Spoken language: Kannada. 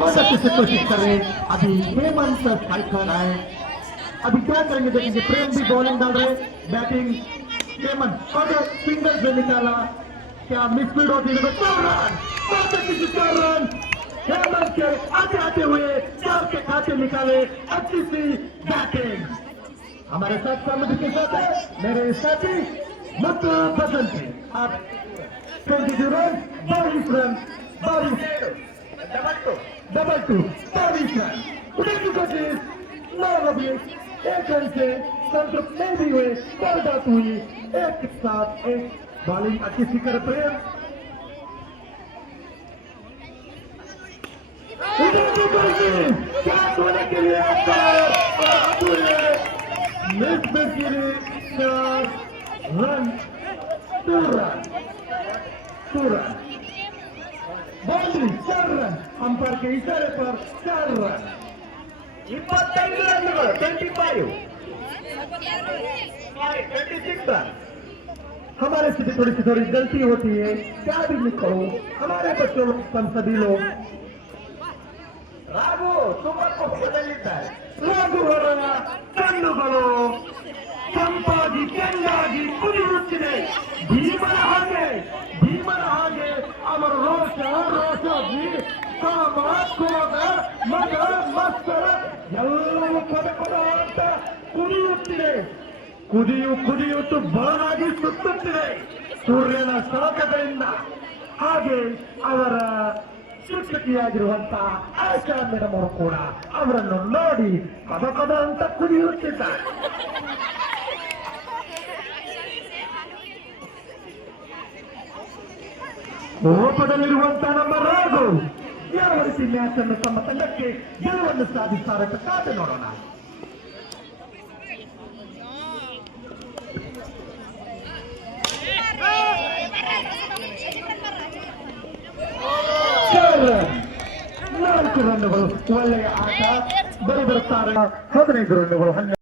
गोलंदाजी से कोशिश कर रहे अभी हेमंत स्ट्राइकर है। अभी क्या करेंगे देखेंगे, प्रेम भी बॉलिंग डाल रहे, बैटिंग हेमंत और फिंगर से निकाला, क्या मिसफील्ड होती है? 4 रन हेमंत के आते आते हुए 4 के खाते निकाले। अच्छी सी बैटिंग हमारे साथ समिति के साथ है मेरे साथी मुक्ता बसंत जी। आप 22 रन 22 रन 22 रन उनकी कोशिश 9 विकेट 1 रन से संतृप्त नहीं भी हुए, बॉल डाउट हुई, एक साथ एक बॉलिंग अच्छी सी कर प्रेम क्या होने के लिए मिस के लिए 4 run 2 run boundary 4 run umpire के इशारे पर 4 रन 25 रन 26 रन। हमारे से थोड़ी गलती होती है, क्या भी निकलो हमारे बच्चों लोग सभी लोग ರಾಘು ತುಂಬಾ ಬದಲಿದ್ದಾರೆ. ರಾಘುವರ ಕಣ್ಣುಗಳು ತಂಪಾಗಿ ಕೆಂಗಾಗಿ ಕುದಿಯುತ್ತಿದೆ. ಭೀಮನ ಹಾಗೆ ಅವರ ರೋಷಾಗ್ನಿ ಕಾಮ ಕ್ರೋಧ ಮದ ಮತ್ಸರ ಎಲ್ಲವೂ ಪದ ಅಂತ ಕುದಿಯುತ್ತಿದೆ. ಕುದಿಯುತ್ತು ಬಲವಾಗಿ ಸುತ್ತುತ್ತಿದೆ ಸೂರ್ಯನ ಸಳಕಗಳಿಂದ. ಹಾಗೆ ಅವರ ಶಿಕ್ಷಕಿಯಾಗಿರುವಂತಹ ಆಶಾ ಮೇಡಮ್ ಅವರು ಕೂಡ ಅವರನ್ನು ನೋಡಿ ಪದ ಅಂತ ಕುದಿಯುತ್ತಿದ್ದಾರೆ. ಕೋಪದಲ್ಲಿರುವಂತಹ ನಮ್ಮ ರಾಘು ಯಾವ ರೀತಿ ಮ್ಯಾಚ್ ಅನ್ನು ತಮ್ಮ ತಂಡಕ್ಕೆ ಗೆಲುವನ್ನು ಸಾಧಿಸುತ್ತಾರೆ ಅಂತ ಕಾದು ನೋಡೋಣ. ನಾಲ್ಕು ರನ್ನುಗಳು ಒಳ್ಳೆಯ ಆಟ. ಬರುತ್ತಾರೆ 15 ರನ್ನುಗಳು.